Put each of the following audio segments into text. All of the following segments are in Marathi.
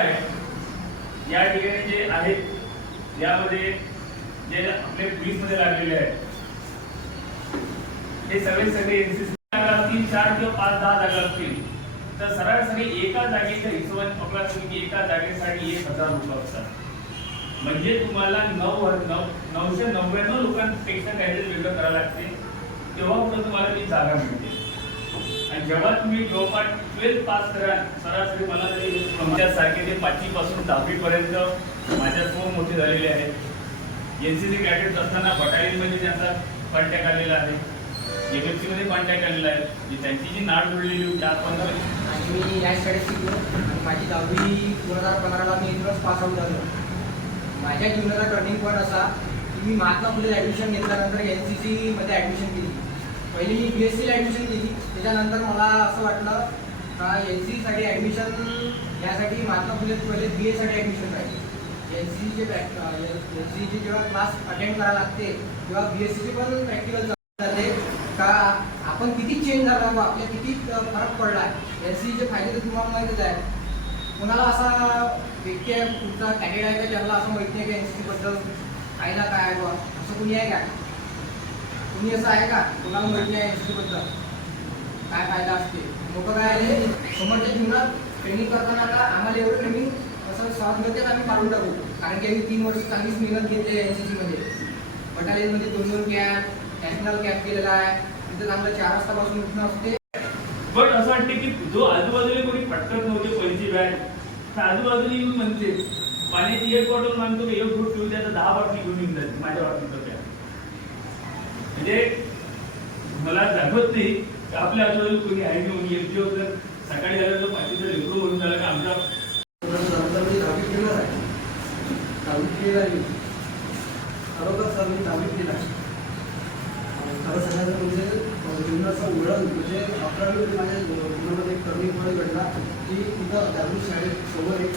आहे. या ठिकाणी जे आहेत यामध्ये जे आपले पोलीसमध्ये लागलेले आहेत हे सगळे सगळे एनसीसी असतील चार किंवा पाच दहा जागा असतील. तर सरासरी एका जागेच्या हिशोबाने पकडा तुम्ही की एका जागेसाठी एक हजार लोक असतात. म्हणजे तुम्हाला नऊ नऊ नऊशे नव्याण्णव लोकांपेक्षा काहीतरी वेगळं करावं लागते. तेव्हा कुठं तुम्हाला ती जागा मिळते. आणि जेव्हा तुम्ही जवळपास ट्वेल्थ पास कराल सरासरी मला तरी तुमच्यासारखे ते पाचवी पासून दहावी पर्यंत मोठे झालेले आहेत. एन सी सी कॅडेट असताना बटालियनमध्ये त्यांचा कॉन्टॅक्ट आलेला आहे. एम एफमध्ये कॉन्टॅक्ट आलेला आहे. त्यांची जी नाड जुळलेली होती आज आणि मी या शाळेत शिकलो. आणि माझी दहावी दोन हजार पंधराला मी इथूनच पास आउट झालो. माझ्या जीवनाचा टर्निंग पॉईंट असा की मी महात्मा मुलं ॲडमिशन घेतल्यानंतर एन सी सीमध्ये ॲडमिशन केली. पहिली मी बी एस सीला ॲडमिशन केली त्याच्यानंतर मला असं वाटलं का एन सी साठी ॲडमिशन यासाठी महात्मा फुले पहिले बी एसाठी ॲडमिशन पाहिजे. एन सी सीचे एन सी सीचे जेव्हा क्लास अटेंड करायला लागते तेव्हा बी एस सीचे पण प्रॅक्टिकल जाते का आपण किती चेंज झाला बा? आपल्या किती फरक पडला एन सी चे फायदे तर तुम्हाला माहितीच आहे. कुणाला असा व्यक्ती आहे तुमचा कॅन्डिडेट आहे का ज्यांना असं माहिती नाही का एन सी बद्दल काही ना काय आहे बा? असं कुणी आहे का? कुणी असं आहे का? कोणाला माहिती आहे एसबद्दल काय फायदा असते? लोक काय आहे? समोरच्या जीवनात ट्रेनिंग करताना आता आम्हाला एवढं ट्रेनिंग असं सहजगतीच आम्ही काढून टाकू. कारण की आम्ही तीन वर्ष चांगलीच मेहनत घेतली आहे एन सी सीमध्ये बटालियनमध्ये दोन दोन कॅम्प नॅशनल कॅम्प केलेला आहे. तिथं चांगलं चार वाजतापासून उठणं असते. पण असं वाटते की जो आजूबाजूला कोणी पटकन नव्हते पैसे बॅग तर आजूबाजूला येऊन म्हणते पाण्याची एक बॉटल मानतो की एक फूट ठेवून त्याचा दहा बॉटली घेऊन येऊन जाते माझ्या बाटलीचं म्हणजे मला जाणवत नाही आपल्या आजूबाजूला कोणी आहे म्हणून एक दिवस जर सकाळी झालं तर पाचवीचं लेकरू म्हणून झालं का आमचा नंतर मी दहावीत गेलो आहे दहावीत केला मी खरोखर सर मी दहावीत केला खरं सांगायचं म्हणजे जीवनाचा वळण म्हणजे अकरावी माझ्या जीवनामध्ये एक टर्निंग घडला की तिथं दहावी शाळेत सोबत एक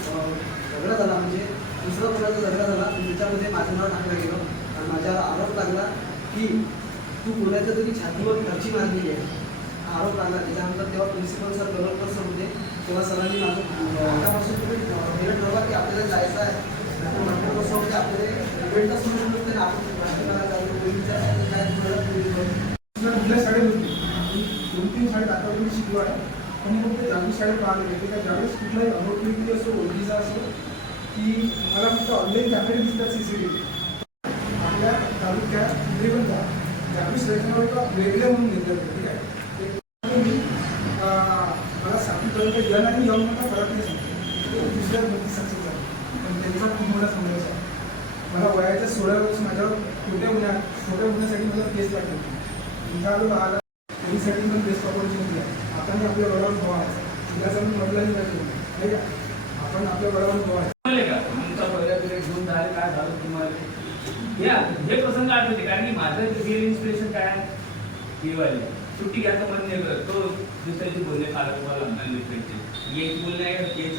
झगडा झाला म्हणजे दुसरा कोणाचा झगडा झाला त्याच्यामध्ये माझं नाव टाकलं गेलं. आणि माझ्यावर आरोप लागला की तू कोणाच्या तरी छातीवर खर्ची मारलेली आहे. आरोप लागला त्याच्यानंतर तेव्हा प्रिन्सिपल सर गव्हर्नर सर होते तेव्हा सरांनी माझं आतापासून तुम्ही निर्णय ठरवा की आपल्याला जायचं आहे. आपण म्हटलं कसं होतं आपल्याला इव्हेंटच म्हणून नसते ना आपण जायचं काय कुठल्या शाळेत होती. दोन तीन शाळेत आतापर्यंत शिकलो आहे. पण मग ते दहावी शाळेत पाहायला गेले का ज्यावेळेस कुठलाही अनोळखी असो ओळखीचा असो की मला फक्त ऑनलाईन कॅमेरे दिसतात सी सी टी व्ही आपल्या तालुक्यात कुठे जा. ज्यावेळेस रचनावर वेगळे म्हणून घेतलं. होतं ठीक आहे. मी मला सातवीपर्यंत यन आणि यंग मला फरक नाही सांगतो दुसऱ्या गोष्टी सक्सेस झाले पण त्यांचा खूप मोठा समावेश आहे. मला वयाच्या सोळा वर्ष माझ्यावर छोट्या गुन्ह्या छोट्या गुन्ह्यासाठी मला केस लागली होती झालो आला त्यांच्यासाठी पण बेस्ट ऑपॉर्च्युनिटी आहे आता मी आपल्या बरोबर भाव आहे. तिला मी वडिलांनी नाही केलं नाही का? आपण आपल्या बरोबर भाव आहे. का? तुमचा पहिल्या पिरियड घेऊन झाले काय झालं तुम्हाला? हे प्रसंग आठवते कारण की माझं रिअल इन्स्पिरेशन काय आहे सुट्टी घ्यायचं मन नाही करत. तो दुसऱ्याची बोलणे फार तुम्हाला एक बोलणे आहे एक